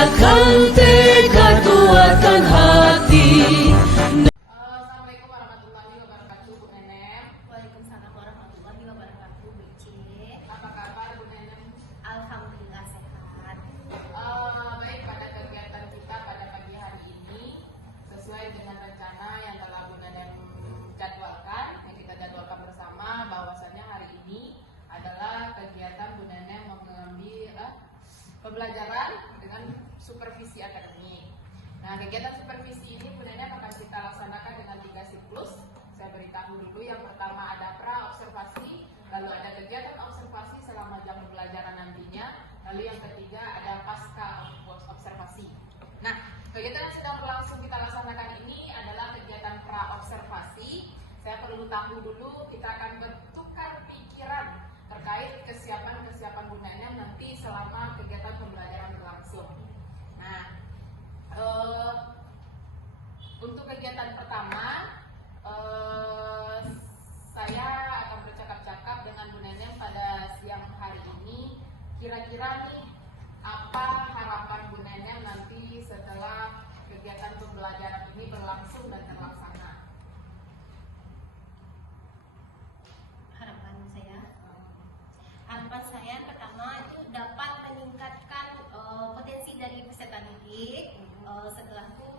kuatkan tekad, kuatkan hati. Assalamualaikum warahmatullahi wabarakatuh, Bu Nenem. Waalaikumsalam warahmatullahi wabarakatuh, Bu Ici. Apa kabar, Bu Nenem? Alhamdulillah sehat. Baik, pada kegiatan kita pada pagi hari ini sesuai dengan rencana yang telah Bu Nenem jadwalkan, yang kita jadwalkan bersama, bahwasannya hari ini adalah kegiatan Bu Nenem mengambil pembelajaran dengan supervisi akademik. Nah, kegiatan supervisi ini Bu Nenem akan kita laksanakan dengan 3 siklus. Saya beritahu dulu, yang pertama ada pra-observasi, lalu ada kegiatan observasi selama jam pembelajaran nantinya, lalu yang ketiga ada pasca observasi. Nah, kegiatan yang sedang berlangsung kita laksanakan ini adalah kegiatan pra-observasi. Saya perlu tahu dulu, kita akan bertukar pikiran terkait kesiapan Bu Nenem nanti selama kegiatan pembelajaran berlangsung. Nah, untuk kegiatan pertama, saya akan bercakap-cakap dengan Bu Nenem pada siang hari ini. Kira-kira nih, apa harapan Bu Nenem nanti setelah kegiatan pembelajaran ini berlangsung dan terlaksana? Harapan saya pertama itu dapat meningkatkan potensi dari peserta didik. Setelah itu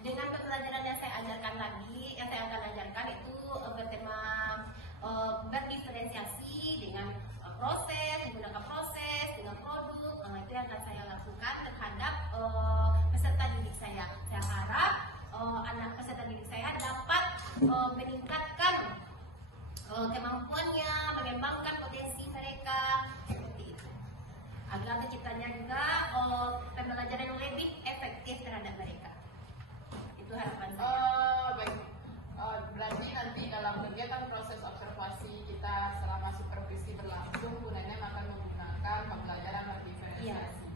dengan pembelajaran yang saya ajarkan tadi, yang saya akan ajarkan itu bertema berdiferensiasi dengan proses, menggunakan proses dengan produk. Itu yang akan saya lakukan terhadap peserta didik saya. Saya harap anak peserta didik saya dapat meningkatkan kemampuannya, mengembangkan potensi mereka seperti itu, agar terciptanya juga pembelajaran yang lebih efektif terhadap mereka. Itu harapan saya. Baik, berarti nanti dalam kegiatan proses observasi kita selama supervisi berlangsung, Bu Nenem akan menggunakan pembelajaran berdiferensiasi.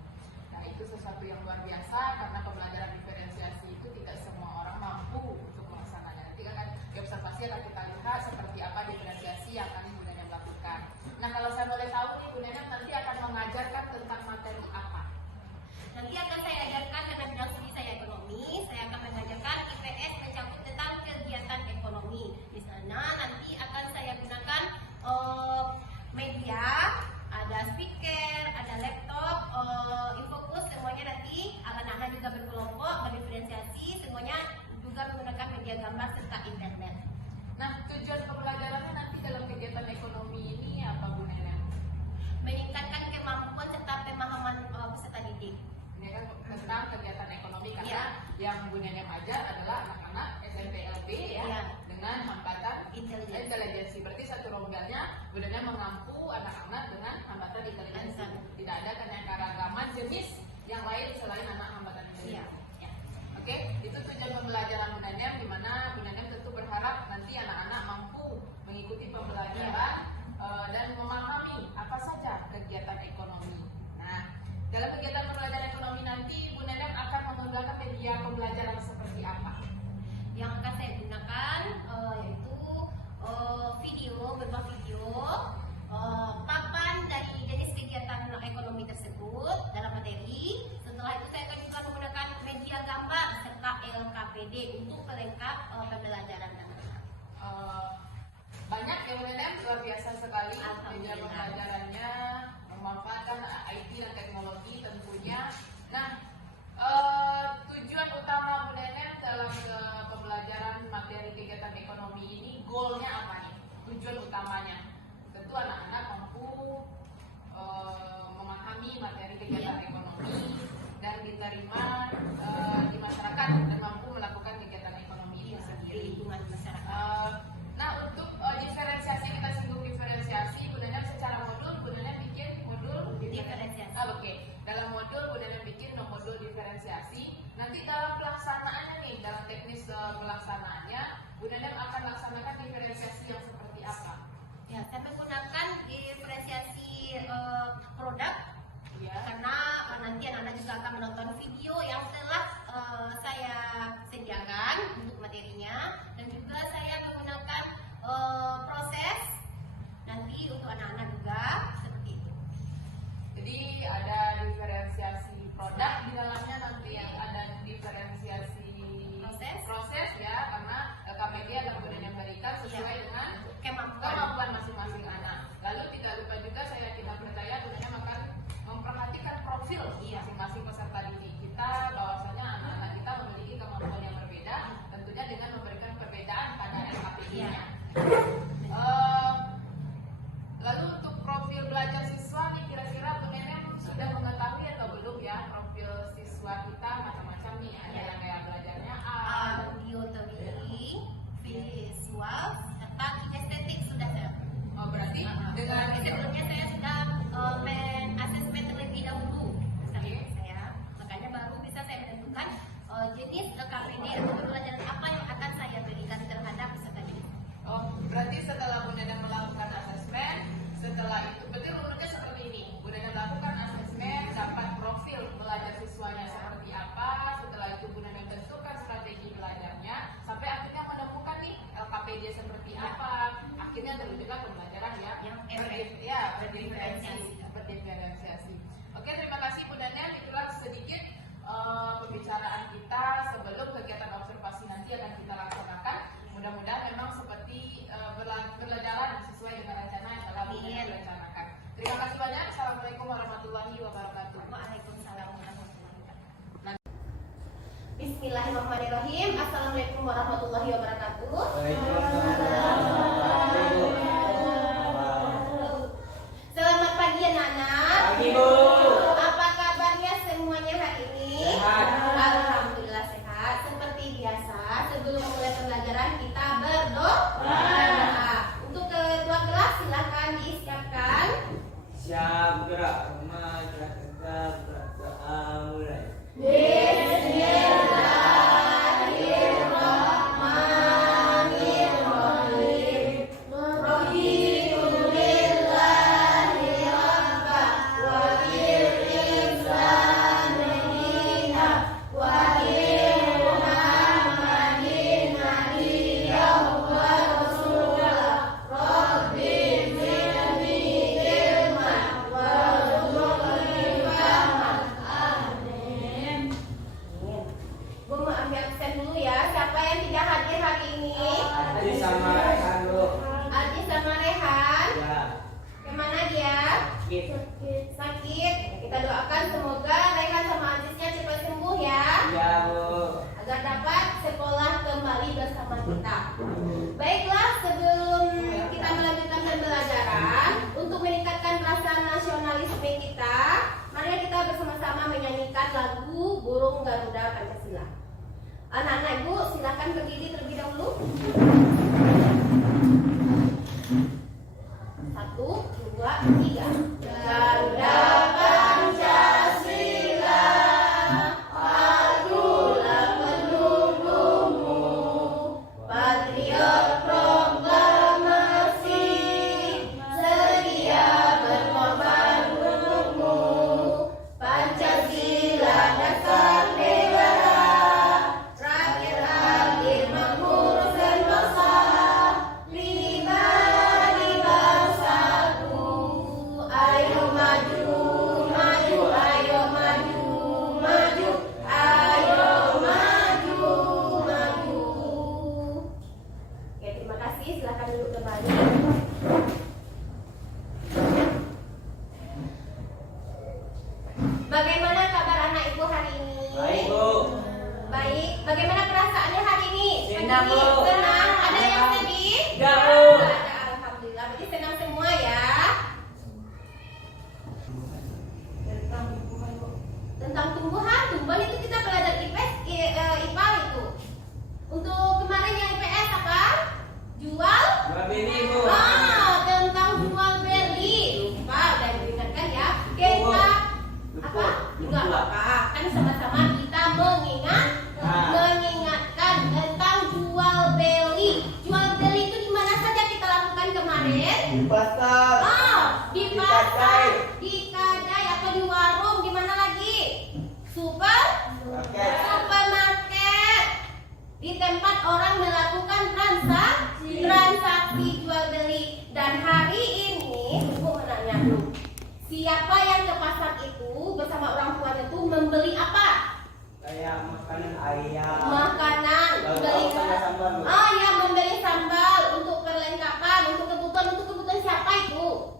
Nah, itu sesuatu yang luar biasa karena pembelajaran diferensiasi itu tidak semua orang mampu untuk melaksanakannya. Nanti akan di observasi akan kita lihat seperti apa diferensiasi yang akan Bu Nenem lakukan. Nah, kalau saya boleh tahu nih, Bu Nenem nanti akan mengajarkan tentang materi apa? Nanti akan saya ajarkan karena bidang studi saya ekonomi. Saya akan mengajarkan IPS mencangkut tentang kegiatan ekonomi. Di sana nanti akan saya gunakan media, ada speaker, ada laptop, infokus, semuanya nanti anak-anak juga berkelompok, berdiferensiasi, semuanya juga menggunakan media gambar serta internet. Nah, tujuan pembelajarannya nanti dalam kegiatan ekonomi ini apa, Bu Nenem? Meningkatkan kemampuan serta pemahaman peserta didik. Ini kan tentang kegiatan ekonomi karena Ya. yang Bu Nenem ajar adalah anak-anak SMP LB ya, dengan hambatan intelijensi. Berarti satu rombelnya Bu Nenem mengampu anak-anak dengan hambatan intelijensi. Tidak ada keanekaragaman jenis yang lain selain anak hambatan intelijensi. Oke, itu tujuan pembelajaran Bu Nenem, di mana Bu Nenem tentu berharap nanti anak-anak mampu mengikuti pembelajaran dan memahami apa saja kegiatan ekonomi. Nah, dalam kegiatan pembelajaran ekonomi nanti Bu Nenem akan menggunakan media pembelajaran seperti apa? Yang akan saya gunakan yaitu video, berupa video, papan dari jenis kegiatan ekonomi tersebut dalam materi. Setelah itu saya akan juga menggunakan media gambar serta LKPD untuk pelengkap pembelajaran anak-anak. Banyak ya Bu Nenem, luar biasa sekali media pembelajarannya, memanfaatkan IT dan teknologi tentunya. Nah, tujuan utama Bu Nenem dalam pembelajaran materi kegiatan ekonomi ini, goalnya apa nih? Tujuan utamanya tentu anak-anak mampu memahami materi kegiatan ekonomi dan diterima di masyarakat dan mampu melakukan kegiatan ekonomi itu sendiri. Lingkungan masyarakat. Nah, untuk diferensiasi, kita singgung diferensiasi, Bu Nenem secara modul, Bu Nenem bikin modul Diferensiasi. Oke. Dalam modul Bu Nenem bikin modul diferensiasi. Nanti dalam pelaksanaannya nih, dalam teknis pelaksanaannya, Bu Nenem akan laksanakan diferensiasi yang seperti apa? Ya, saya menggunakan diferensiasi produk. Ya. Karena nanti anak-anak juga akan menonton video yang telah saya sediakan untuk materinya, dan juga saya menggunakan proses nanti untuk anak-anak juga seperti itu. Jadi warahmatullahi wabarakatuh. Waalaikumsalam warahmatullahi wabarakatuh. Bismillahirrahmanirrahim. Assalamualaikum warahmatullahi wabarakatuh. Selamat pagi anak-anak. Pagi, Bu. Apa kabarnya semuanya hari ini? Sehat. Alhamdulillah sehat. Seperti biasa, sebelum mulai pembelajaran kita berdoa. Untuk ketua kelas silakan diisiapkan. Siap gerak rumah kita berdoa mulai. Bismillahirrahmanirrahim. Bu mau ambil absen dulu ya. Siapa yang tidak hadir hari ini? Tadi sama Rehan, Bu. Adi sama Rehan. Ya. Kemana dia? Sakit. Kita doakan semoga Rehan sama Aziznya cepat sembuh ya. Iya, Bu. Agar dapat sekolah kembali bersama kita. Baiklah, sebelum kita melanjutkan pembelajaran, untuk meningkatkan rasa nasionalisme kita, mari kita bersama-sama menyanyikan lagu Burung Garuda Pancasila. Anak-anak Ibu, silakan berdiri terlebih dahulu. 1, 2, 3. Garuda Pancasila, majulah pendudukmu, patriot proklamasi, sedia berkorban untukmu. Pancasila dasar negara, rakyat hadir mengurus sentosa, pribadi bangsaku. Ayo maju, maju, ayo maju, maju, ayo maju, maju. Oke, terima kasih. Silakan duduk kembali. Bagaimana kabar anak ibu hari ini? Baik, Bu. Baik. Bagaimana perasaannya hari ini? Senang, Bu. Senang. Ada yang sedih? Enggak, Bu. Ada. Alhamdulillah. Berarti senang semua ya. Tentang tumbuhan. Tumbuhan itu kita belajar IPA itu. Untuk kemarin yang IPS apa? Jual? Dua bini, Bu. Tentang jual beli. Lupa, udah diingatkan ya. Kita apa? Enggak apa-apa. Kan sama-sama kita mengingatkan tentang jual beli. Jual beli itu di mana saja kita lakukan kemarin? Di pasar. Di Di pasar, kedai. di kedai atau di warung, di mana lagi? Supermarket. Supermarket. Di tempat orang melakukan transaksi jual beli. Dan hari ini, Ibu menanya dulu. Siapa yang ke pasar itu bersama orang tuanya itu membeli apa? Kayak makanan ayam. Makanan, beli sambal, Bu. ya membeli sambal untuk perlengkapan, untuk kebutuhan siapa itu?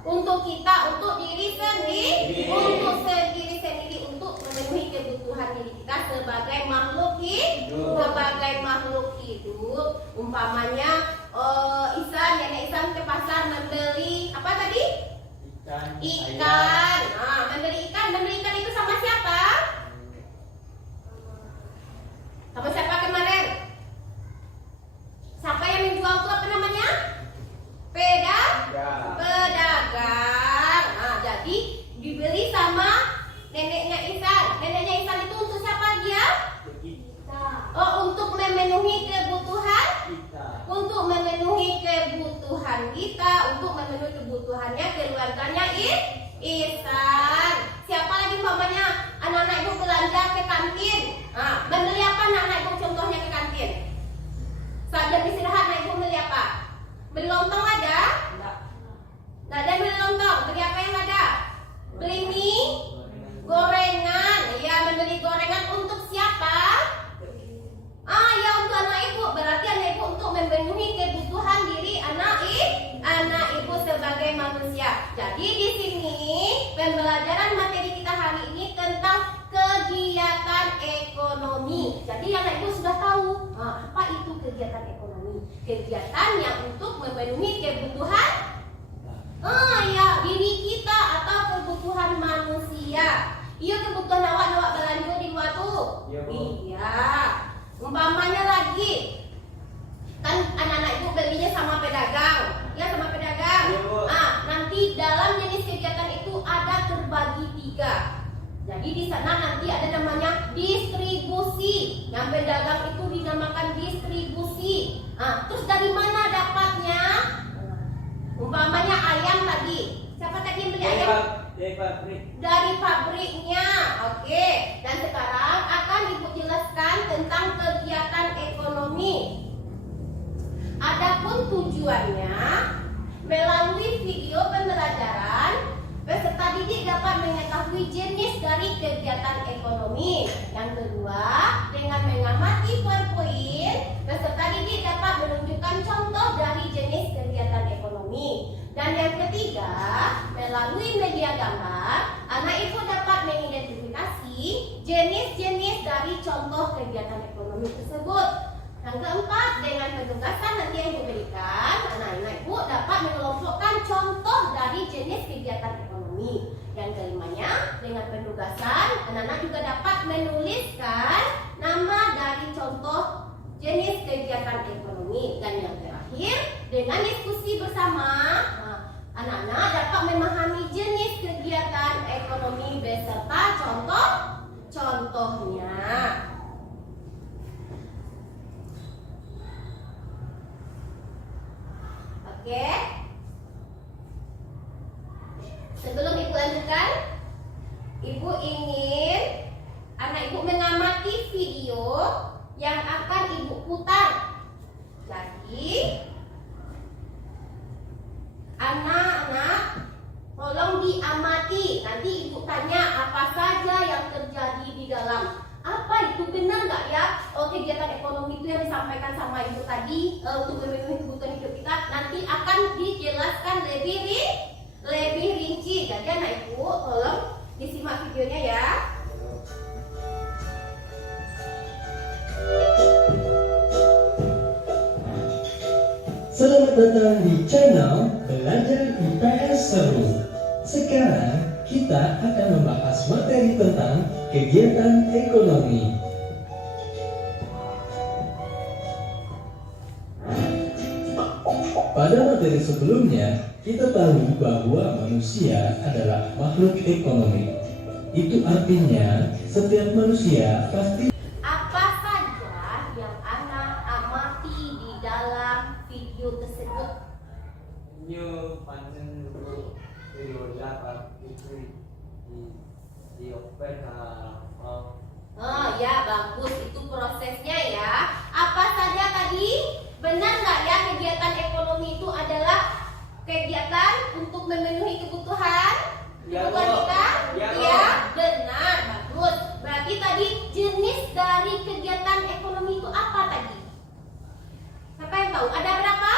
Untuk kita, untuk diri sendiri, untuk diri sendiri, untuk memenuhi kebutuhan diri kita sebagai makhluk hidup. Umpamanya nenek Isan ke pasar membeli apa tadi? Ikan. Membeli ikan itu sama siapa? Sama siapa kemarin? Siapa yang menjual itu apa namanya? Pedagang. Jadi dibeli sama neneknya Isan. Neneknya Isan itu untuk siapa dia? Untuk memenuhi kebutuhan untuk memenuhi kebutuhannya keluarganya Ihsan. Siapa lagi umpamanya anak-anak ibu belanja ke kantin. Membeli apa anak-anak ibu contohnya ke kantin? Saat jam istirahat anak ibu beli apa? Beli lontong ada? Nggak ada beli lontong. Beli apa yang ada? Beli mie, gorengan. Ya, membeli gorengan untuk siapa? Ya untuk anak ibu. Berarti anak ibu untuk memenuhi kebutuhan diri anak ibu sebagai manusia. Jadi di sini pembelajaran materi kita hari ini tentang kegiatan ekonomi. Jadi anak ibu sudah tahu apa itu kegiatan ekonomi. Kegiatan yang untuk memenuhi kebutuhan diri kita atau kebutuhan manusia. Iya, kebutuhan awak belanja di luar tuh. Iya. Umpamanya lagi kan anak-anak ibu belinya sama pedagang. Ya, sama pedagang. Nanti dalam jenis kegiatan itu ada terbagi 3. Jadi di sana nanti ada namanya distribusi. Yang pedagang itu dinamakan distribusi. Terus dari mana dapatnya? Umpamanya ayam tadi. Siapa tadi yang beli ayam? Dari pabrik. Dari pabriknya. Oke. Dan sekarang akan ibu jelaskan tentang kegiatan ekonomi. Adapun tujuannya, melalui video pembelajaran, peserta didik dapat mengetahui jenis dari kegiatan ekonomi. Yang kedua, dengan mengamati PowerPoint, peserta didik dapat menunjukkan contoh dari jenis kegiatan ekonomi. Dan yang ketiga, melalui media gambar, anak ibu dapat mengidentifikasi jenis-jenis dari contoh kegiatan ekonomi tersebut. Yang keempat, dengan penugasan nanti yang diberikan, anak-anak ibu dapat mengelompokkan contoh dari jenis kegiatan ekonomi. Yang kelimanya, dengan penugasan, anak-anak juga dapat menuliskan nama dari contoh jenis kegiatan ekonomi. Dan yang terakhir, dengan diskusi bersama, anak-anak dapat memahami jenis kegiatan ekonomi beserta contoh-contohnya. Oke. Sebelum ibu lanjutkan, ibu ingin anak ibu mengamati video yang akan ibu putar. Jadi anak-anak tolong diamati. Nanti ibu tanya apa saja yang terjadi di dalam. Apa itu, benar nggak ya kegiatan ekonomi itu yang disampaikan sama ibu tadi untuk memenuhi kebutuhan hidup kita, nanti akan dijelaskan lebih rinci. Jadi anak ibu tolong disimak videonya ya. Selamat datang di channel Belajar IPS Seru. Sekarang kita akan membahas materi tentang kegiatan ekonomi. Pada materi sebelumnya, kita tahu bahwa manusia adalah makhluk ekonomi. Itu artinya setiap manusia pasti Apa saja yang anak amati di dalam video tersebut? Như pancen dulu video dapat itu di open Ya, bagus, itu prosesnya ya. Apa saja tadi? Benar nggak ya kegiatan ekonomi itu adalah kegiatan untuk memenuhi kebutuhan kita? Ya, benar, bagus. Berarti tadi jenis dari kegiatan ekonomi itu apa tadi? Siapa yang tahu? Ada berapa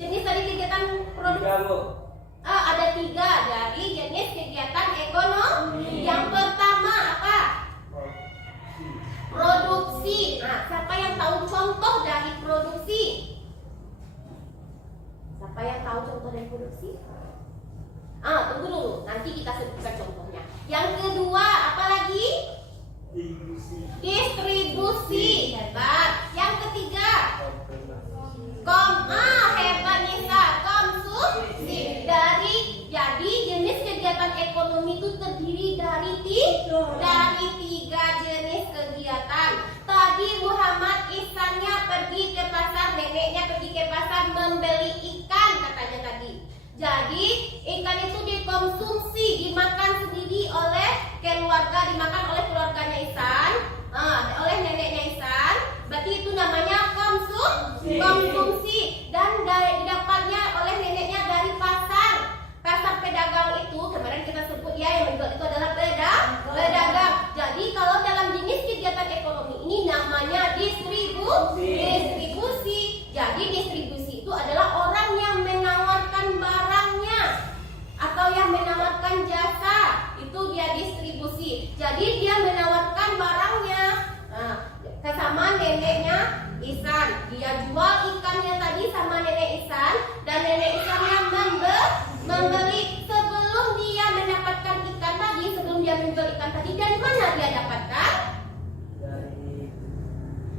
jenis dari kegiatan produksi? Ada 3 dari jenis kegiatan ekonomi. Yang pertama apa? Produksi. Siapa yang tahu contoh dari produksi? Siapa yang tahu contoh dari produksi? Tunggu dulu, nanti kita sebutkan contohnya. Yang kedua, apa lagi? Distribusi. Hebat. Yang ketiga, hebat Nisa, konsumsi. Jadi jenis kegiatan ekonomi itu terdiri dari 3 jenis kegiatan. Tadi Muhammad Ihsannya pergi ke pasar, neneknya pergi ke pasar membeli ikan katanya tadi. Jadi ikan itu dikonsumsi, dimakan sendiri oleh keluarga, dimakan oleh keluarganya Ihsan, oleh neneknya Ihsan. Berarti itu namanya konsumsi. Dan didapatnya oleh neneknya dari pasar pedagang itu. Kemarin kita sebut ya, yang menjual itu adalah pedagang. Jadi kalau dalam jenis kegiatan ekonomi ini namanya distribusi. Jadi distribusi itu adalah orang yang menawarkan barangnya atau yang menawarkan memberikan jasa, itu dia distribusi. Jadi dia menawarkan barangnya ke sama neneknya Ihsan. Dia jual ikannya tadi sama nenek Ihsan, dan nenek Ihsan yang membeli. Sebelum dia mendapatkan ikan tadi, sebelum dia menjual ikan tadi, dari mana dia dapatkan?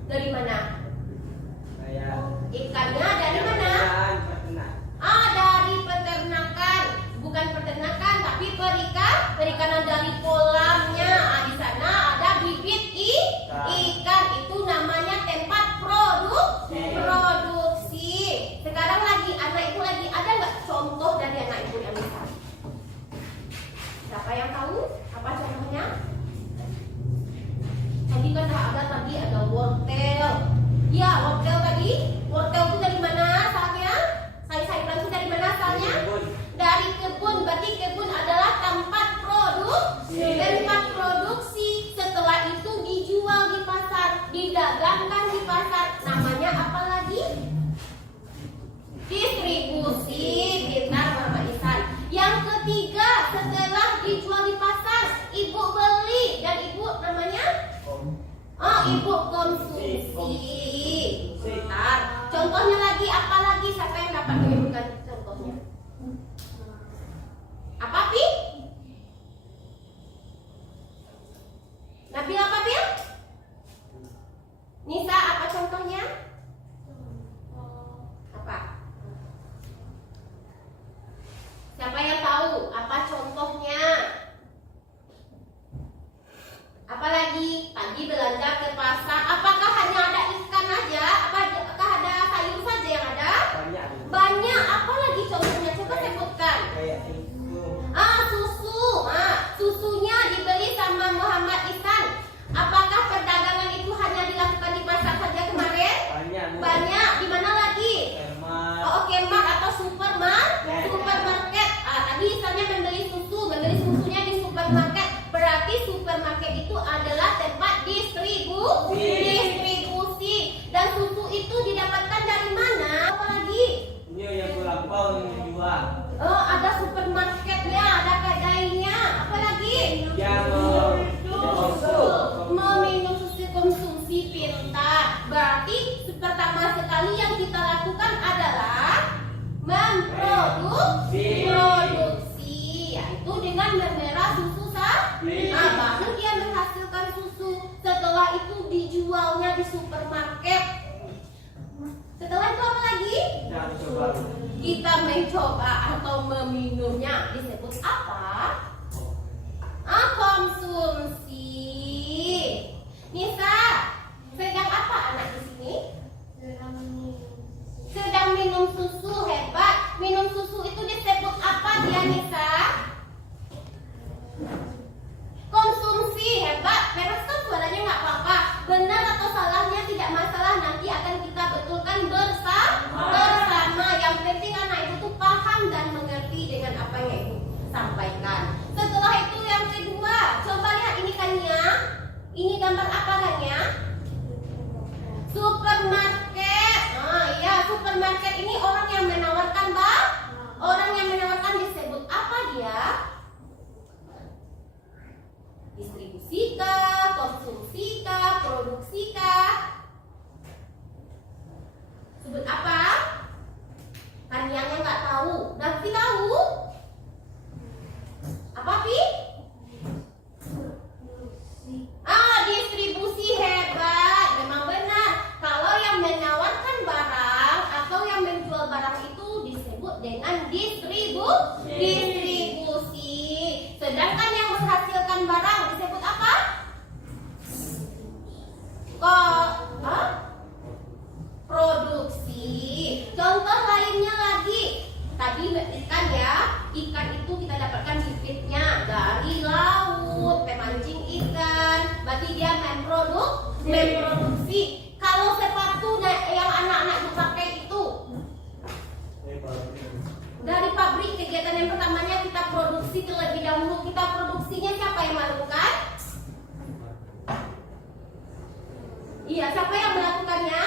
Dari mana? Ikannya dari mana? Dari peternakan. Bukan peternakan, tapi perikanan dari kolamnya. Di sana ada bibit ikan. Itu namanya tempat produksi. Sekarang lagi anak ibu lagi ada nggak contoh dari anak ibu yang bisa? Siapa yang tahu? Apa contohnya? Tadi kan ada wortel. Ya, wortel tadi. Wortel itu dari mana asalnya? Sayur-sayuran itu dari mana asalnya? Dari kebun. Berarti kebun adalah tempat produksi. Setelah itu dijual di pasar, didagangkan di pasar. Namanya apa lagi? Distribusi. Pintar Mama Ihsan. Yang ketiga, setelah dijual di pasar, ibu beli dan ibu namanya? Ibu konsumsi. Bentar. Contohnya lagi apa lagi? Siapa yang dapat menyebutkan contohnya? Apa, Pi? Nabila apa, Pi? Nisa, apa contohnya? Apa? Siapa yang tahu? Apa contohnya? Apalagi tadi belanja ke pasar, apakah hanya ada ikan aja? Apakah ada sayur saja yang ada? Banyak. Apalagi contohnya? Coba sebutkan. Susu. Susunya dibeli sama Muhammad Ihsan. Apakah perdagangan itu hanya dilakukan di pasar saja kemarin? Banyak. Di mana lagi? Kemart atau supermarket. Tadi Ihsannya membeli susunya di supermarket. Berarti supermarket itu adalah tempat distribusi. Dan susu itu didapatkan dari mana? Apalagi? Ada supermarketnya, ada kedainya. Apalagi? Meminum susu konsumsi. Pintar. Berarti pertama sekali yang kita lakukan adalah memproduksi, yaitu dengan memerah susu baru dia menghasilkan susu. Setelah itu dijualnya di supermarket. Setelah itu apa lagi? Kita mencoba atau meminumnya. Disebut apa? Konsumsi. Nisa, sedang apa anak di sini? Sedang minum susu. Hebat. Minum susu itu disebut apa dia, Nisa? Konsumsi. Hebat. Meroskan suaranya nggak apa-apa. Benar atau salahnya tidak masalah. Nanti akan kita betulkan bersama. Yang penting anak itu tuh paham dan mengerti dengan apa yang ibu sampaikan. Setelah itu yang kedua, coba lihat ini kan ya. Ini gambar apa kan ya? Supermarket. Iya, supermarket ini orang yang menawarkan disebut apa dia? Distribusi kah, konsumsi kah, produksi kah? Sebut apa? Kan yang nggak tahu. Nanti tahu? Apa, Pi? Distribusi. Hebat. Memang benar. Kalau yang menawarkan barang atau yang menjual barang itu disebut dengan distribusi. Sedangkan yang menghasilkan barang disebut apa? Produksi. Contoh lainnya lagi. Tadi ikan ya. Ikan itu kita dapatkan bibitnya dari laut, pemancing ikan. Berarti dia memproduksi. Kalau sepatu yang anak-anak itu pakai itu dari pabrik, kegiatan yang pertamanya kita produksi terlebih dahulu. Kita produksinya siapa yang melakukan? Iya, siapa yang melakukannya?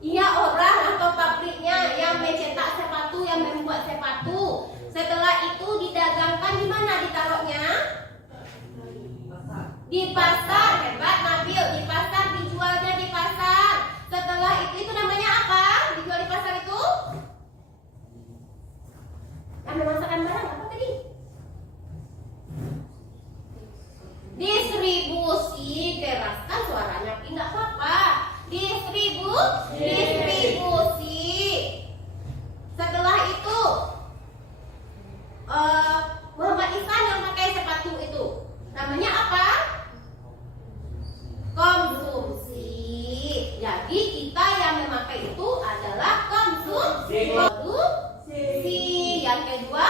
Iya, orang atau pabriknya yang mencetak sepatu, yang membuat sepatu. Setelah itu didagangkan di mana? Di Di pasar, hebat Nabil. Di pasar, dijualnya di pasar. Setelah itu namanya apa? Dijual di pasar itu? Yang memasarkan barang apa tadi? Distribusi. Keraskan suaranya, tidak apa-apa. Distribusi. Setelah itu Muhammad Ihsan yang pakai sepatu itu namanya apa? Konsumsi. Jadi kita yang memakai itu adalah konsumsi. Yang kedua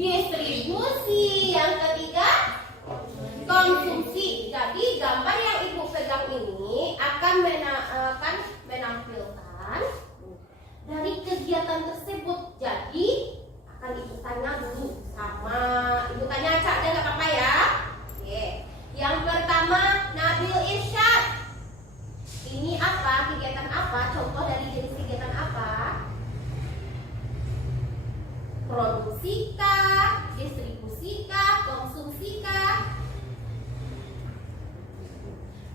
distribusi. Yang ketiga konsumsi. Jadi gambar yang ibu pegang ini akan menampilkan dari kegiatan tersebut. Jadi akan ibu tanya dulu sama ibu tanya Cak, dia nggak apa-apa ya. Oke. Yang pertama Nabil Irsyad. Ini apa? Kegiatan apa? Contoh dari jenis kegiatan apa? Produksikah, distribusikah, konsumsikah?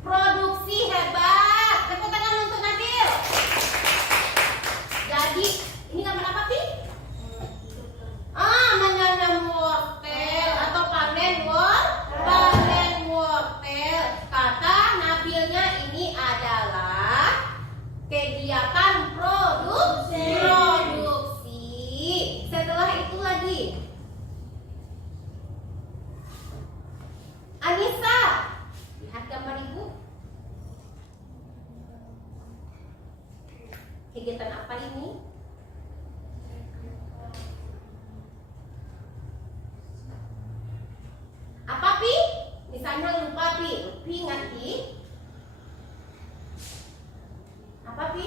Produksi, hebat. Tepuk tangan untuk Nabil. Jadi ini gambar apa sih? Menanam wortel atau panen wortel. Kata Nabilnya ini adalah kegiatan produksi. Setelah itu lagi Anissa, lihat gambar ibu. Kegiatan apa ini? Apa Pi? Misalnya lupa Pi. Pi ingat Pi? Apa Pi?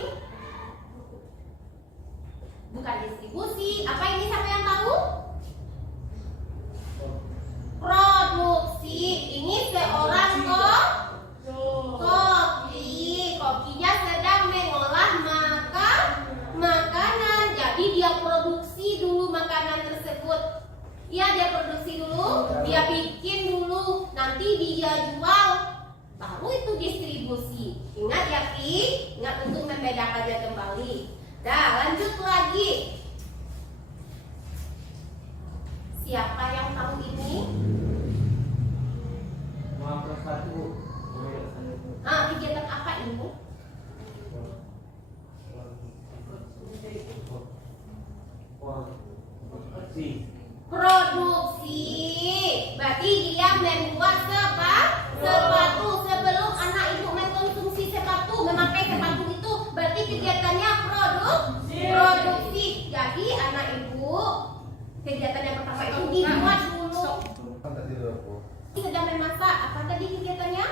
Bukan distribusi. Apa ini, siapa yang tahu? Produksi. Ini seorang koki. Kokinya sedang mengolah makanan. Jadi dia produksi dulu makanan tersebut. Iya, dia produksi dulu, dia bikin dulu, nanti dia jual, baru itu distribusi. Ingat ya Pi, ingat untuk membedakannya kembali. Dah, lanjut lagi. Siapa yang tahu ini? Kegiatan apa ini? Produksi. Berarti dia membuat sepatu. Sebelum anak ibu mengkonsumsi sepatu, memakai sepatu itu, berarti kegiatannya produksi. Jadi anak ibu kegiatan yang pertama itu dibuat dulu. Sedang memasak, apa tadi kegiatannya?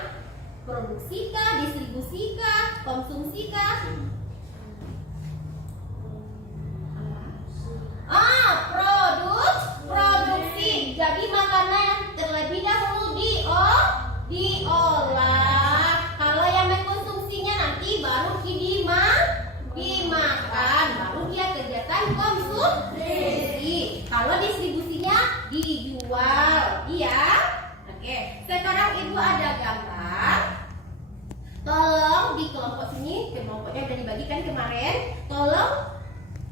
Produksikah, distribusikah, konsumsikah? Produksi. Jadi makanan terlebih dahulu diolah. Kalau yang mengkonsumsinya nanti baru dimakan, baru dia kegiatan konsumsi. Kalau distribusinya dijual, iya. Oke. Sekarang ibu ada gambar. Tolong di kelompok sini, kelompoknya sudah dibagikan kemarin. Tolong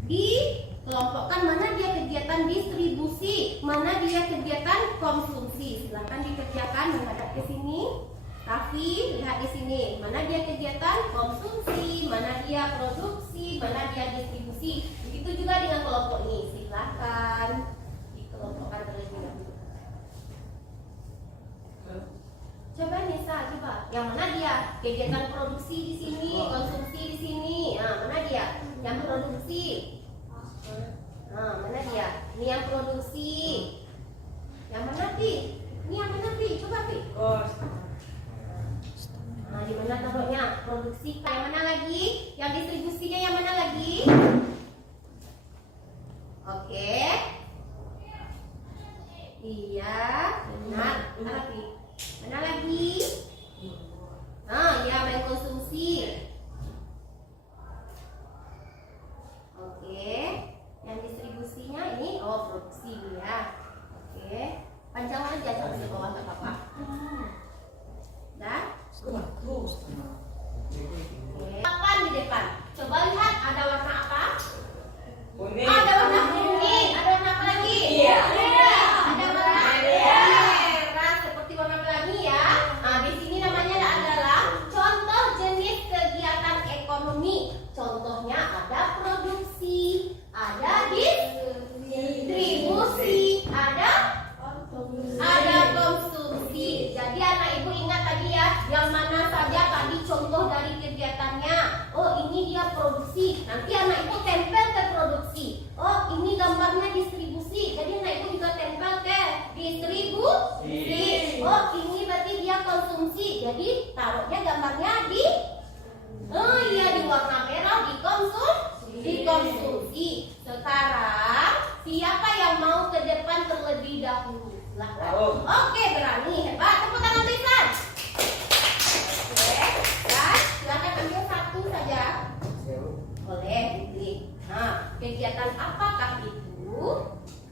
dikelompokkan mana dia kegiatan distribusi, mana dia kegiatan konsumsi. Silakan dikerjakan menghadap ke sini. Tapi lihat di sini, mana dia kegiatan konsumsi, mana dia produksi, mana dia distribusi. Begitu juga dengan kelompok ini. Silakan dikelompokkan terlebih dahulu. Coba Nisa, coba. Yang mana dia? Kegiatan produksi di sini, konsumsi di sini. Nah, mana dia? Yang produksi. Nah, mana dia? Ini yang produksi. Yang mana Pi? Ini yang mana Pi? Coba Pi. Nah, di mana taruhnya? Produksi. Yang mana lagi? Yang distribusinya yang mana lagi? Oke. Iya, benar. Mana Pi? Mana lagi? Ya, mengkonsumsi. Oke. Yang distribusinya ini produksi ya. Oke. Panjang aja sampai ke bawah, nggak apa-apa. yang mana saja tadi contoh dari kegiatannya. Oh, ini dia produksi. Nanti anak itu tempel ke produksi. Oh, ini gambarnya distribusi. Jadi anak itu juga tempel ke distribusi. Oh, ini berarti dia konsumsi. Jadi taruhnya gambarnya di di warna merah dikonsumsi. Sekarang siapa yang mau ke depan terlebih dahulu? Silahkan. Oke, berani, hebat. Tepuk tangan tulisan. Oke, dan silakan ambil satu saja. Boleh dipilih. Nah, kegiatan apakah itu?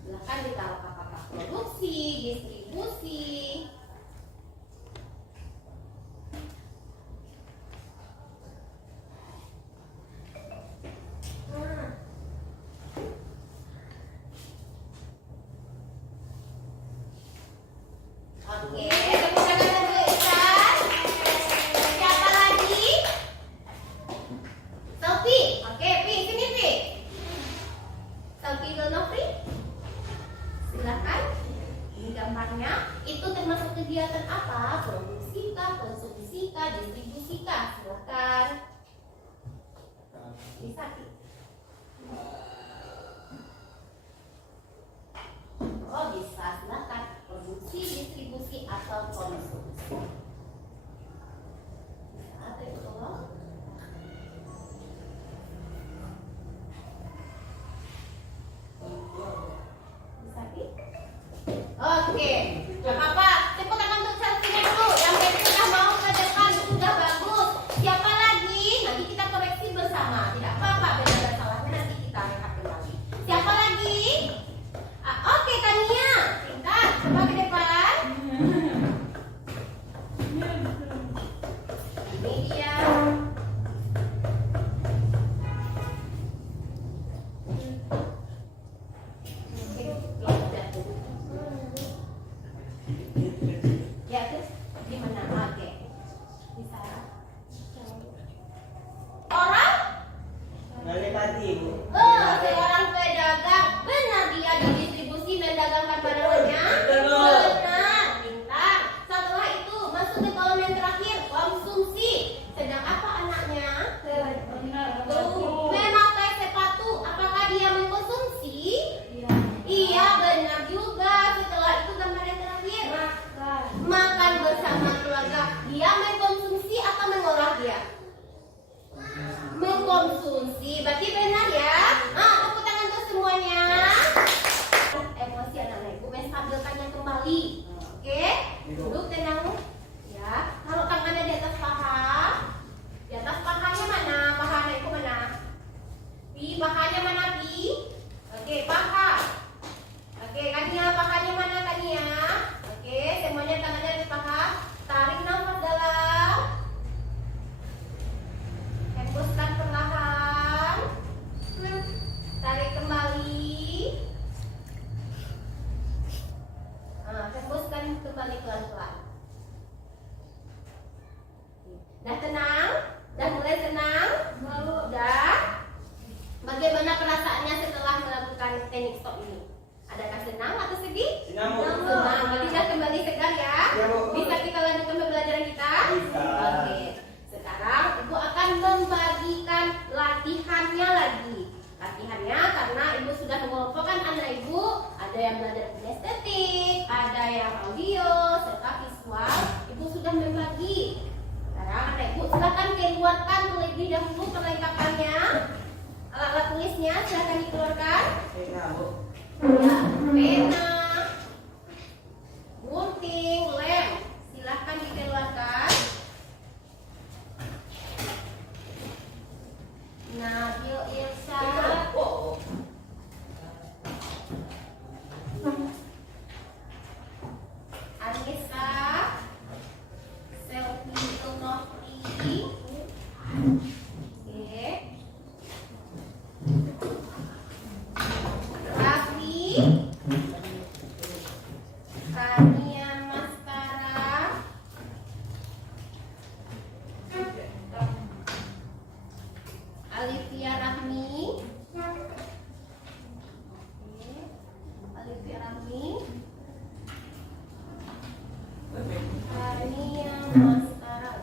Silahkan ditaruh apakah produksi, distribusi. Oke, tepuk tangan dulu Isan. Siapa lagi? Selfie. Oke, Pi, sini Pi. Selfie dulu, Pi. Silakan. Ini gambarnya. Itu termasuk kegiatan apa? Produksi kah, konsumsi kah, distribusi kah? Silakan. Bisa Pi. Oh, bisa, silakan. Produksi, distribusi, atau konsumsi. Bisa, betul. Bisa, Pi? Oke, gak apa-apa. Tepuk tangan untuk selfie-nya dulu. Yang tadi sudah mau ke depan, sudah bagus. Siapa lagi? Nanti kita koreksi bersama. Tidak apa-apa, benar dan salahnya nanti kita lihat kembali. Siapa lagi? Oke, Tania. Pintar, coba ke depan. Ini dia. Ya, terus di mana? Oke. Bisa. Orang? Menikmati, Bu. Seorang pedagang. Benar dia didistribusi mendagangkan barangnya. Betul. Benar, pintar. Setelah itu masuk ke kolom yang terakhir, konsumsi. Sedang apa anaknya? Tuh, memakai sepatu. Apakah dia mengkonsumsi? Iya, benar juga. Setelah itu gambar yang terakhir. Makan bersama keluarga. Dia mengkonsumsi atau mengolah dia? Mengkonsumsi. Berarti benar ya? Tepuk tangan untuk semuanya. Emosi anak-anak ibu menstabilkannya kembali. Oke? Duduk tenang. Ya, taruh tangannya di atas paha. Di atas pahanya mana? Paha anak ibu mana? Pi, pahanya mana Pi? Oke, paha. Oke, Kania, pahanya mana Kania? Oke, semuanya tangannya di paha. Tarik nafas dalam. Hembuskan perlahan. Tarik kembali. Hembuskan kembali pelan-pelan. Dah tenang? Dah mulai tenang? Dah? Bagaimana perasaannya setelah melakukan teknik stop ini? Adakah senang atau sedih? Senang, Bu. Senang. Berarti dah kembali segar ya? Ya, Bu. Bisa kita lanjutkan pembelajaran kita? Bisa. Oke. Sekarang Ibu akan membagikan latihannya lagi. Latihannya karena Ibu sudah mengelompokkan anak Ibu. Ada yang belajar kinestetik, ada yang audio, serta visual. Ibu sudah membagi. Sekarang anak Ibu silakan keluarkan terlebih dahulu perlengkapannya. Alat-alat tulisnya silakan dikeluarkan. Pena, Bu. Ya, pena, gunting, lem, silahkan dikeluarkan. Nabil Irsyad, Anissa, Selvi Ilnofi, oke, Raffi, Tania Maskara, Alivia Rahmi, Alivia Rahmi, Tania Maskara.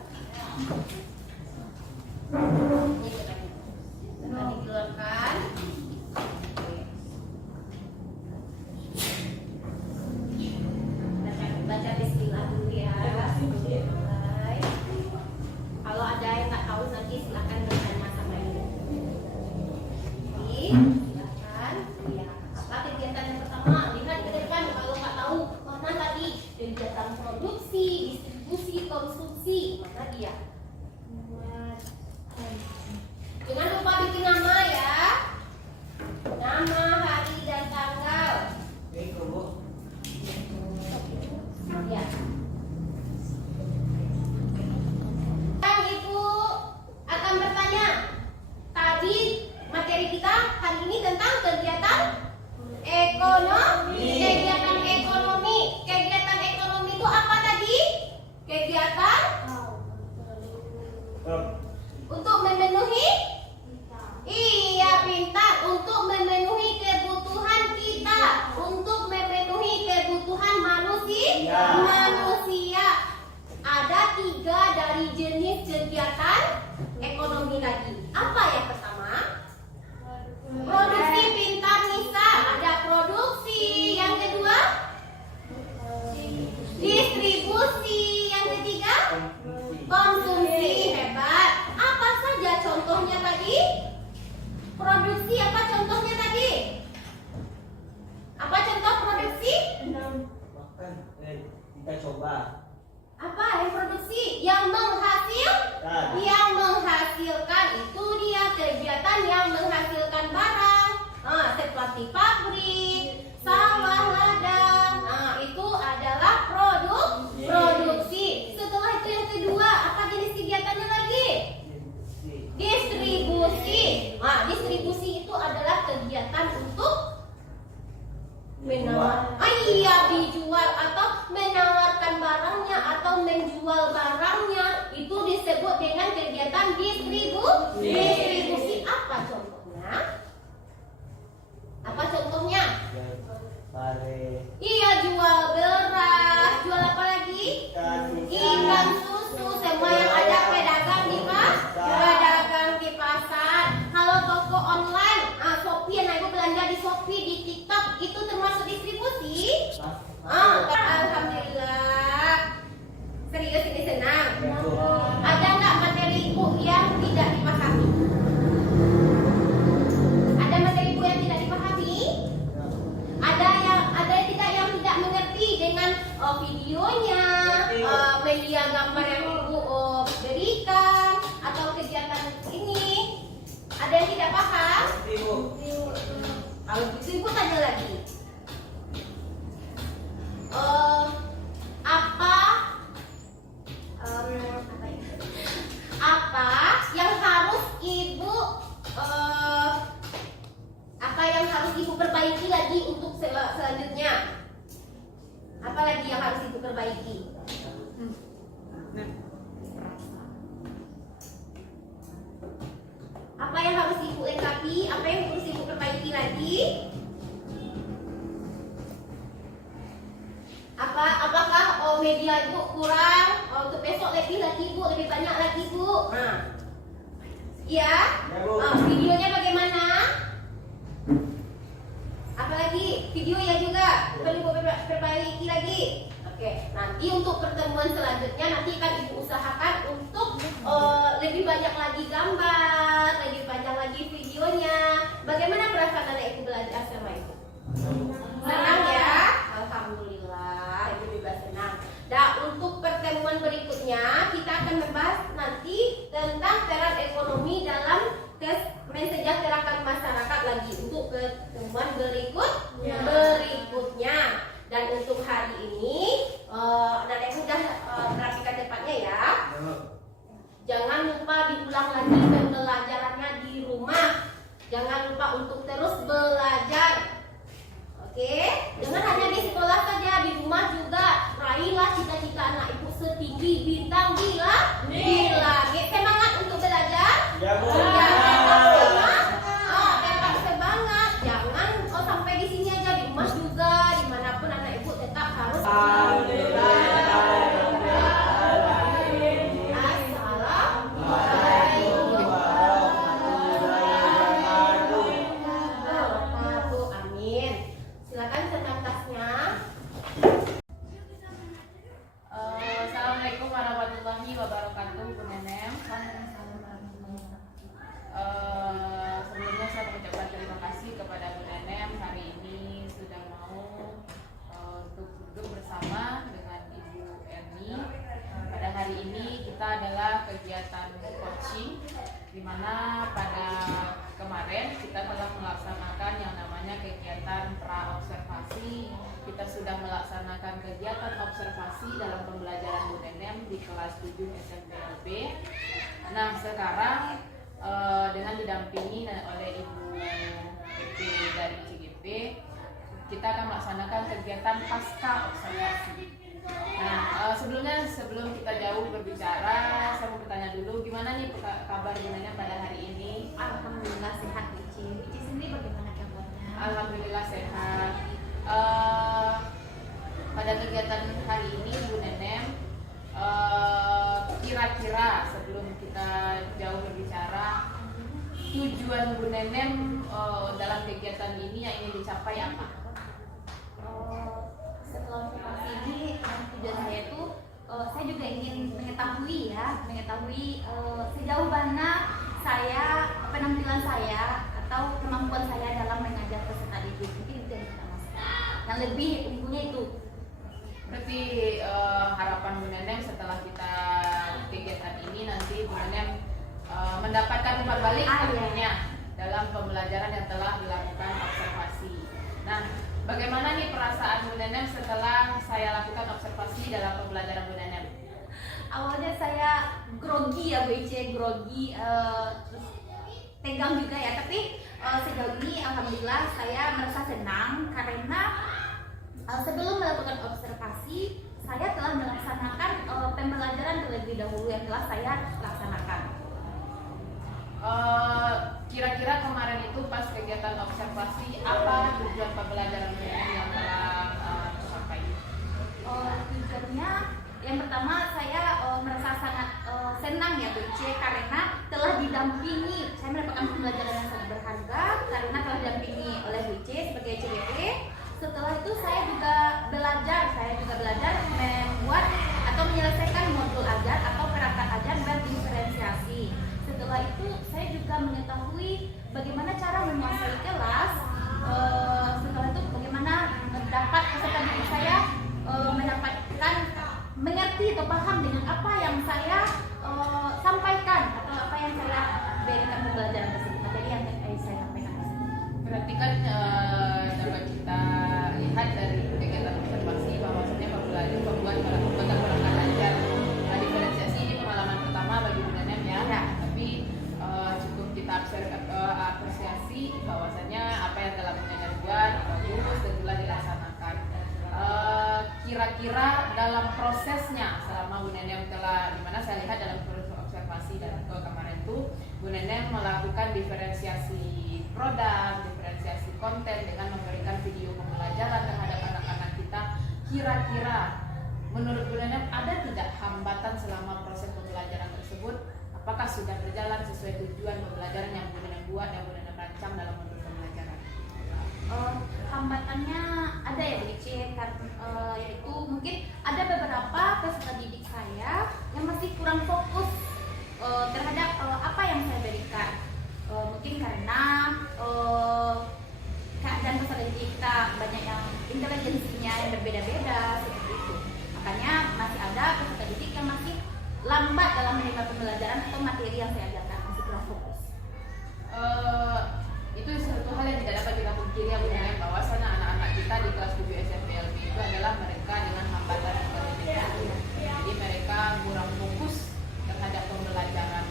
produksi. Mana dia? Jangan lupa bikin nama ya. Nama, hari, dan tanggal. Eko, Bu. Ya. Sekarang Ibu akan bertanya. Tadi materi kita hari ini tentang kegiatan ekonomi. Kegiatan ekonomi. Kegiatan ekonomi itu apa tadi? Kegiatan untuk memenuhi. Iya, pintar. Untuk memenuhi kebutuhan kita. Untuk memenuhi kebutuhan manusia. Ada 3 dari jenis kegiatan ekonomi lagi. Apa yang pertama? Produksi, pintar Nisa. Ada produksi. Yang kedua? Distribusi. Yang ketiga? Konsumsi. Hebat. Apa saja contohnya tadi? Produksi, apa contohnya tadi? Apa contoh produksi? Makan. Kita coba. Apa yang produksi? Yang menghasilkan itu dia kegiatan yang menghasilkan barang. Seperti pabrik, sawah, ladang. Itu adalah produksi. Setelah itu yang kedua, apa jenis kegiatannya lagi? Distribusi. Distribusi itu adalah kegiatan untuk dijual atau menawarkan barangnya atau menjual barangnya. Itu disebut dengan kegiatan distribusi. Apa contohnya? Apa contohnya? Iya, jual beras. Jual apa lagi? Ikan, susu. Semua yang ada pedagang di pasar. Kalau toko online, Shopee, Ibu belanja di Shopee, di TikTok, itu termasuk distribusi. Alhamdulillah. Serius ini senang. Ada nggak materi Ibu yang tidak dipahami? Ada materi Ibu yang tidak dipahami? Ada tidak yang tidak mengerti dengan videonya, media gambar yang Ibu berikan atau kegiatan ini? Ada yang tidak paham? Kalau gitu Ibu tanya lagi. Apa yang harus Ibu perbaiki lagi untuk selanjutnya? Apa lagi yang harus Ibu perbaiki? Apa yang harus Ibu lengkapi? Apa yang harus Ibu perbaiki lagi? Apakah media Ibu kurang? Untuk besok lebih lagi Bu, lebih banyak lagi Bu. Iya? Videonya bagaimana? Apalagi videonya juga perlu perbaiki lagi. Oke, nanti untuk pertemuan selanjutnya nanti akan Ibu usahakan untuk lebih banyak lagi gambar, lebih banyak lagi videonya. Bagaimana perasaan anak Ibu belajar sama Ibu? Senang ya? Alhamdulillah, Ibu juga senang. Dan untuk pertemuan berikutnya kita akan membahas nanti tentang peran ekonomi dalam mensejahterakan masyarakat lagi untuk pertemuan berikutnya. Dan untuk hari ini, Anak Ibu sudah perhatikan tempatnya ya. Jangan lupa diulang lagi pembelajarannya di rumah. Jangan lupa untuk terus belajar. Oke? Jangan hanya di sekolah saja, di rumah juga. Raihlah cita-cita anak Ibu setinggi bintang di langit. Semangat untuk belajar. Ya, Bu. Tetap semangat. Jangan sampai di sini aja, di rumah juga, dimanapun anak Ibu tetap harus kegiatan coaching, di mana pada kemarin kita telah melaksanakan yang namanya kegiatan pra-observasi. Kita sudah melaksanakan kegiatan observasi dalam pembelajaran Bu Nenem di kelas 7 SMP LB. Nah, sekarang dengan didampingi oleh Ibu PP dari CGP, kita akan melaksanakan kegiatan pasca observasi. Nah, sebelum kita jauh berbicara, saya mau bertanya dulu, gimana nih kabar Bu Nenem pada hari ini? Alhamdulillah sehat Bici. Bici sendiri bagaimana kabarnya? Alhamdulillah sehat. Pada kegiatan hari ini Bu Nenem, kira-kira sebelum kita jauh berbicara, tujuan Bu Nenem dalam kegiatan ini yang ingin dicapai apa? Setelah observasi ini, tujuan saya itu saya juga ingin mengetahui sejauh mana penampilan saya atau kemampuan saya dalam mengajar peserta didik. Mungkin itu yang kita maksud. Yang lebih umumnya itu. Berarti harapan Bu Nenem setelah kita kegiatan ini nanti Bu Nenem mendapatkan umpan balik tentunya dalam pembelajaran yang telah dilakukan observasi. Nah, bagaimana nih perasaan Bu Nenem setelah saya lakukan observasi dalam pembelajaran Bu Nenem? Awalnya saya grogi ya BC, terus tegang juga ya, tapi sejauh ini alhamdulillah saya merasa senang karena sebelum melakukan observasi saya telah melaksanakan pembelajaran terlebih dahulu yang telah saya laksanakan. Kira-kira kemarin itu pas kegiatan observasi, apa tujuan pembelajaran Bu Nenem yang telah tercapai? Tujuannya yang pertama saya merasa sangat senang ya BC karena telah didampingi, saya mendapatkan pembelajaran yang sangat berharga karena telah didampingi oleh BC sebagai CGP. Setelah itu saya juga belajar membuat atau menyelesaikan modul ajar atau perangkat ajar berdiferensiasi. Setelah itu saya juga mengetahui bagaimana cara menguasai kelas. Setelah itu bagaimana mendapat peserta didik saya mendapatkan mengerti atau paham dengan apa yang saya sampaikan atau apa yang saya berikan pembelajaran tersebut. Materi yang saya sampaikan. Berarti kan dapat kita lihat dari kegiatan observasi bahwasanya pembuatan perangkat ajar diferensiasi ini pengalaman pertama bagi Bu Nenem ya. Tapi cukup kita apresiasi bahwasanya apa yang telah Bu Nenem buat bagus dan telah dilaksanakan. Kira-kira dalam prosesnya selama Bu Nenem telah, dimana saya lihat dalam proses observasi dan kemarin itu Bu Nenem melakukan diferensiasi produk, diferensiasi konten dengan memberikan video pembelajaran terhadap anak-anak kita. Kira-kira menurut Bu Nenem ada tidak hambatan selama proses pembelajaran tersebut? Apakah sudah berjalan sesuai tujuan pembelajaran yang Bu Nenem buat, yang Bu Nenem rancang dalam modul pembelajaran? Hambatannya ada ya Bu Ici, yaitu mungkin ada beberapa peserta didik saya yang masih kurang fokus terhadap apa yang saya berikan. Mungkin karena keadaan peserta didik kita banyak yang intelijensinya yang berbeda-beda seperti itu. Makanya masih ada peserta didik yang masih lambat dalam menerima pembelajaran atau materi yang saya ajarkan, masih kurang fokus. Itu satu hal yang tidak dapat kita pungkiri ya Bu Nenem, bahwasanya anak-anak kita di kelas 7 SMP LB itu adalah mereka dengan hambatan intelijensi. Jadi mereka kurang fokus terhadap pembelajaran.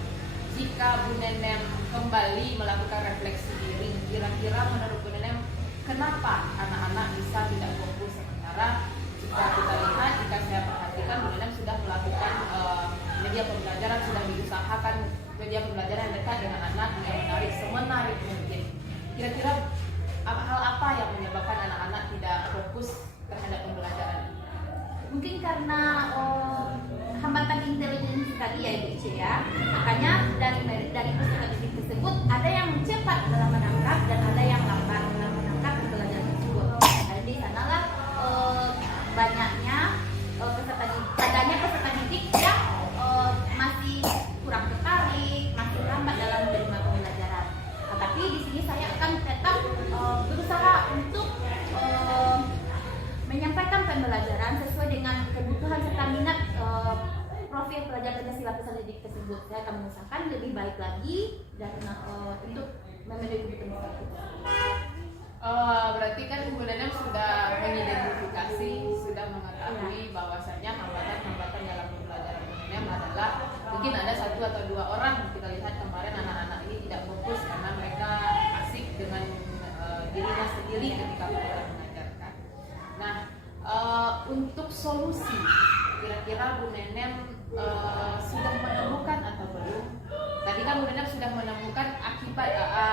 Jika Bu Nenem kembali melakukan refleksi diri, kira-kira menurut Bu Nenem kenapa anak-anak bisa tidak fokus? Sementara jika kita lihat, jika saya perhatikan, Bu Nenem sudah melakukan media pembelajaran, sudah diusahakan media pembelajaran yang dekat dengan anak yang menarik, semenarik mungkin. Kira-kira hal apa yang menyebabkan anak-anak tidak fokus terhadap pembelajaran? Mungkin karena hambatan intelijensi tadi ya Ibu Ici ya. Makanya dari peserta didik tersebut ada yang cepat dalam menangkap dan ada yang lambat dalam menangkap pembelajaran tersebut. Dan di sanalah banyaknya peserta didik yang masih kurang tertarik, masih lambat dalam menerima pembelajaran. Tapi di sini saya akan tetap berusaha untuk menyampaikan pembelajaran sesuai dengan kebutuhan serta minat profil yang pelajaran sila peserta didik tersebut. Saya akan mengusahakan lebih baik lagi dan untuk memenuhi kebutuhan kita. Berarti kan Bu Neneng sudah mengidentifikasi, sudah mengetahui bahwasannya hambatan-hambatan dalam pembelajaran Bu Neneng adalah mungkin ada 1 atau 2 orang. Kita lihat kemarin anak-anak ini tidak fokus karena mereka asik dengan dirinya sendiri ketika mereka mengajarkan. Nah, untuk solusi, kira-kira Bu Neneng sudah menemukan atau belum? Tadi kan Bu Neneng sudah menemukan akibat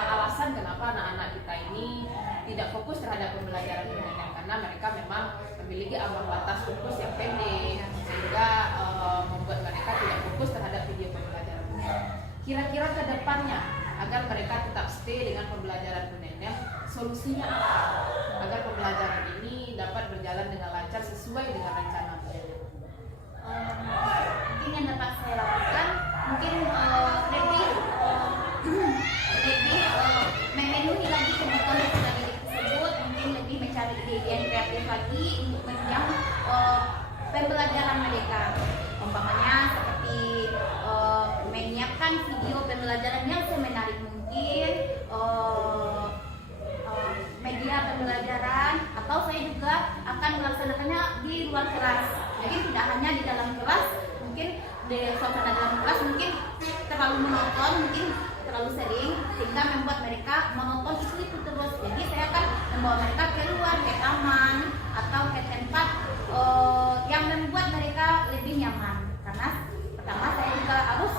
alasan kenapa anak-anak kita ini tidak fokus terhadap pembelajaran Bu Neneng, karena mereka memang memiliki ambang batas fokus yang pendek sehingga membuat mereka tidak fokus terhadap video pembelajaran Bu Neneng. Kira-kira ke depannya agar mereka tetap stay dengan pembelajaran Bu Neneng, solusinya apa? Agar pembelajaran ini dapat berjalan dengan lancar sesuai dengan rencana Bu Neneng. Mungkin yang dapat saya lakukan mungkin lebih memenuhi lagi kebutuhan peserta didik tersebut, mungkin lebih mencari ide yang kreatif lagi untuk menunjang pembelajaran mereka. Umpamanya seperti menyiapkan video pembelajaran yang semenarik mungkin, media pembelajaran, atau saya juga akan melaksanakannya di luar kelas. Jadi tidak hanya di dalam kelas, mungkin di suasana dalam kelas mungkin terlalu monoton, mungkin terlalu sering sehingga membuat mereka menonton itu terus. Jadi saya akan membawa mereka keluar ke taman atau ke tempat yang membuat mereka lebih nyaman. Karena pertama saya juga harus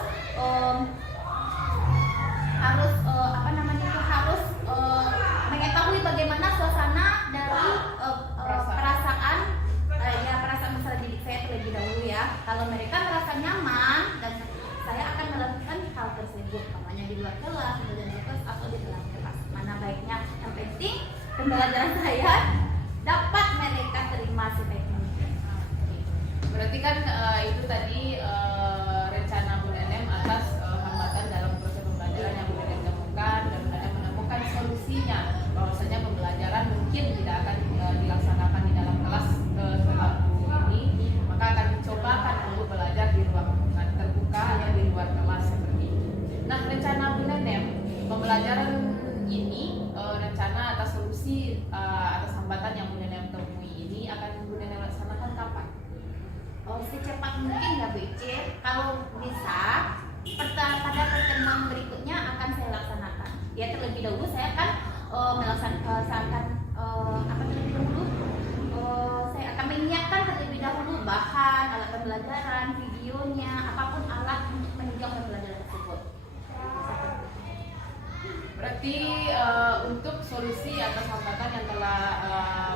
mengetahui bagaimana suasana dari perasaan peserta didik saya terlebih dahulu ya. Kalau mereka merasa nyaman, dan saya akan melakukan hal tersebut, namanya di luar kelas, atau di dalam kelas. Mana baiknya, yang penting pembelajaran saya dapat mereka terima sebaik mungkin. Berarti kan itu tadi rencana Bu Neneng atas hambatan dalam proses pembelajaran yang Bu Neneng temukan, dan Bu Neneng menemukan solusinya bahwasanya pembelajaran mungkin tidak akan dilaksanakan di dalam kelas setelah ini, maka akan dicobakan untuk belajar di ruang terbuka yang di luar kelas seperti itu. Nah, rencana Bu Neneng pembelajaran ini, rencana atas solusi atas hambatan yang Bu Neneng temui ini akan Bu Neneng laksanakan kapan? Secepat mungkin ya Bu Ice. Kalau bisa pada pertemuan berikutnya akan saya laksanakan. Ya, terlebih dahulu saya akan melaksanakan terlebih dahulu. Saya akan menyiapkan terlebih dahulu bahan, alat pembelajaran, videonya, apapun alat untuk menunjang pembelajaran tersebut. Berarti untuk solusi atas hambatan yang telah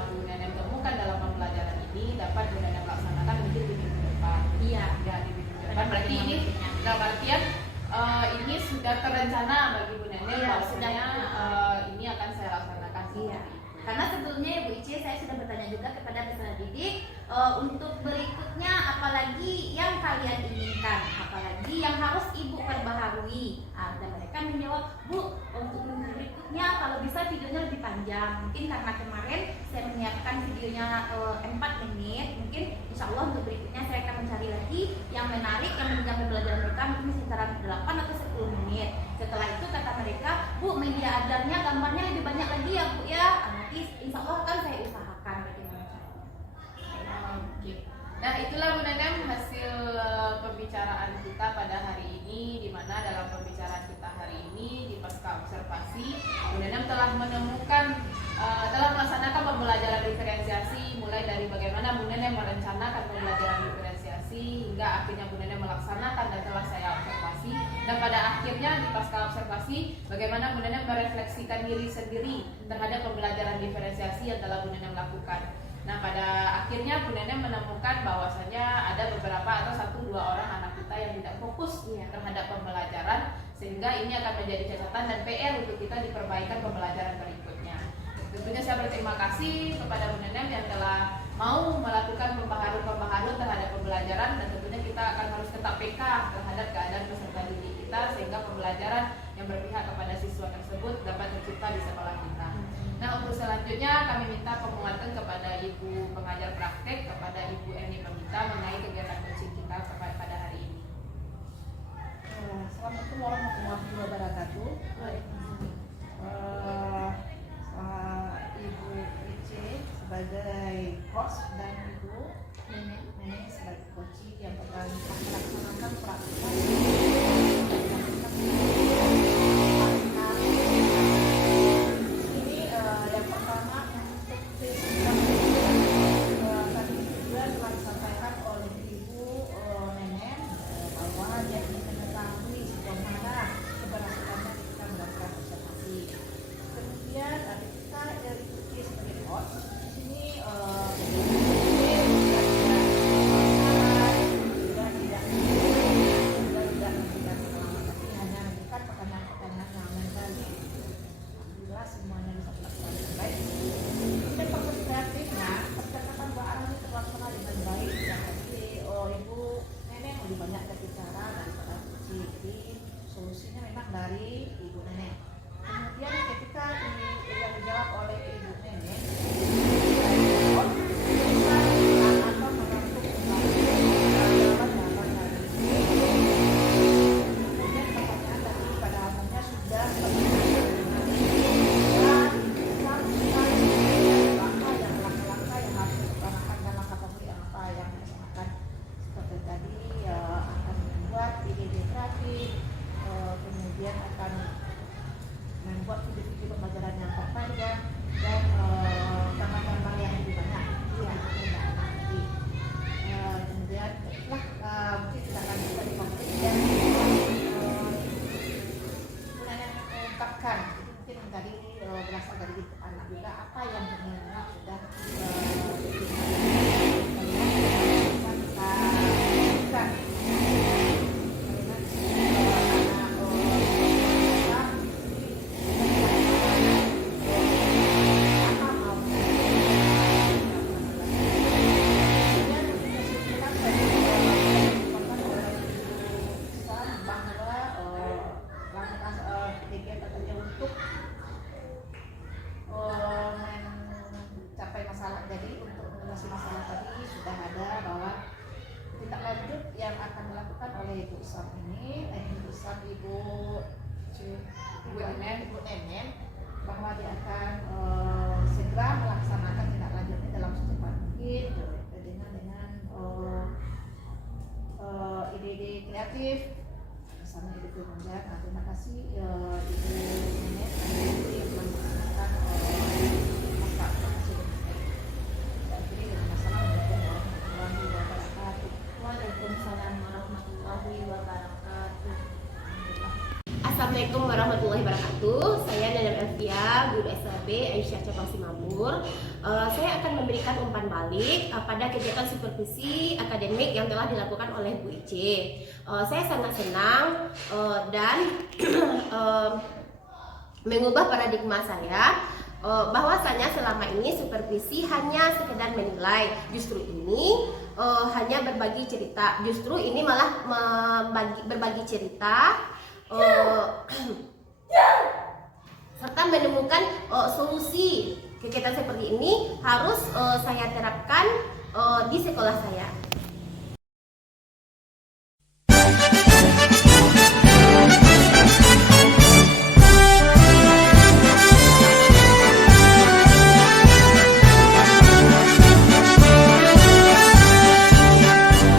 Bu Neneng temukan dalam pembelajaran ini dapat Bu Neneng laksanakan mungkin di minggu depan. Iya. Ya, di minggu depan. Berarti ini dalam artian ini sudah terencana bagi Bu Neneng bahwasanya ini akan saya laksanakan. Iya. Karena sebelumnya ya Bu Ice, saya sudah bertanya juga kepada peserta didik untuk berikutnya apalagi yang kalian inginkan, apalagi yang harus ibu perbaharui. Dan mereka menjawab, Bu, untuk minggu berikutnya kalau bisa videonya lebih panjang. Mungkin karena kemarin saya menyiapkan videonya 4 menit, mungkin insya Allah untuk berikutnya saya akan mencari lagi yang menarik, yang menunjang pembelajaran mereka mungkin sekitar 8 atau 10 menit. Setelah itu kata mereka, Bu, media ajarnya gambarnya lebih banyak lagi ya Bu ya. Nanti insya Allah akan saya usahakan bagaimana caranya. Oke. Nah, itulah Bu Neneng hasil pembicaraan kita pada hari ini, di mana dalam pembicaraan kita hari ini di pasca observasi Bu Neneng telah menemukan telah melaksanakan pembelajaran diferensiasi, mulai dari bagaimana Bu Neneng merencanakan pembelajaran diferensiasi hingga akhirnya Bu Neneng melaksanakan dan telah saya observasi, dan pada akhirnya di pasca observasi bagaimana Bu Neneng merefleksikan diri sendiri terhadap pembelajaran diferensiasi yang telah Bu Neneng lakukan. Nah, pada akhirnya Bu Neneng menemukan bahwasanya ada beberapa atau 1-2 orang anak kita yang tidak fokus terhadap pembelajaran, sehingga ini akan menjadi catatan dan PR untuk kita diperbaikan pembelajaran berikutnya. Tentunya saya berterima kasih kepada Bu Neneng yang telah mau melakukan pembaharuan terhadap pembelajaran, dan tentunya kita akan harus tetap peka terhadap keadaan peserta didik kita sehingga pembelajaran yang berpihak kepada siswa tersebut dapat tercipta di sekolah kita. Nah, untuk selanjutnya kami minta penguatan kepada Ibu pengajar praktek, kepada Ibu Eni Pemita mengenai kegiatan coaching kita pada hari ini. Assalamualaikum warahmatullahi wabarakatuh. Ibu Ice sebagai host dan Ibu Nenek sebagai coaching yang akan melaksanakan praktik. Ini yang pertama untuk tadi juga telah disampaikan oleh Ibu Nenek bahwa dia ingin mengetahui sejauh mana keberhasilannya kita melakukan observasi. Kemudian kita ikuti sebagai host. Di sini semuanya bisa terlaksana dengan baik. Kemudian proses kreatifnya, percakapan dua arah ini terlaksana dengan baik. Yang tadi Ibu Nenek lebih banyak berbicara daripada jadi solusinya memang dari Ibu Nenek. Kemudian ketika yang dijawab oleh Ibu Nenek, kita akan membentuk jawaban dari kemudian pertanyaan tadi pada umumnya sudah langkah-langkah yang harus dilakukan dan langkah-langkah yang harus dilakukan seperti tadi akan membuat ide-ide kreatif, kemudian akan membuat video-video pembelajaran yang terpanjang dan gambar-gambar yang lebih banyak yang nanti. Kemudian setelah mungkin kita akan bisa dikonflik dan mengungkapkan mungkin tadi berasal dari anak juga apa yang sebenarnya sudah mencapai masalah. Jadi untuk mengatasi masalah tadi sudah ada bahwa tindak lanjut yang akan dilakukan oleh Ibu Isam ini, Ibu Isam Ibu Nenek, bahwa dia akan segera melaksanakan tindak lanjutnya dalam secepat mungkin dengan ide-ide kreatif bersama Ibu Pemda. Terima kasih Ibu Nenek yang melaksanakan Waalaikumsalam warahmatullahi wabarakatuh. Assalamualaikum warahmatullahi wabarakatuh. Saya Nanam Elvia, guru SLB Aisyah Cabang Simabur. Saya akan memberikan umpan balik pada kegiatan supervisi akademik yang telah dilakukan oleh Bu Ice. Saya sangat senang dan mengubah paradigma saya bahwasanya selama ini supervisi hanya sekedar menilai. Justru ini hanya berbagi cerita. Justru ini malah berbagi cerita serta menemukan solusi. Kegiatan seperti ini harus saya terapkan di sekolah saya.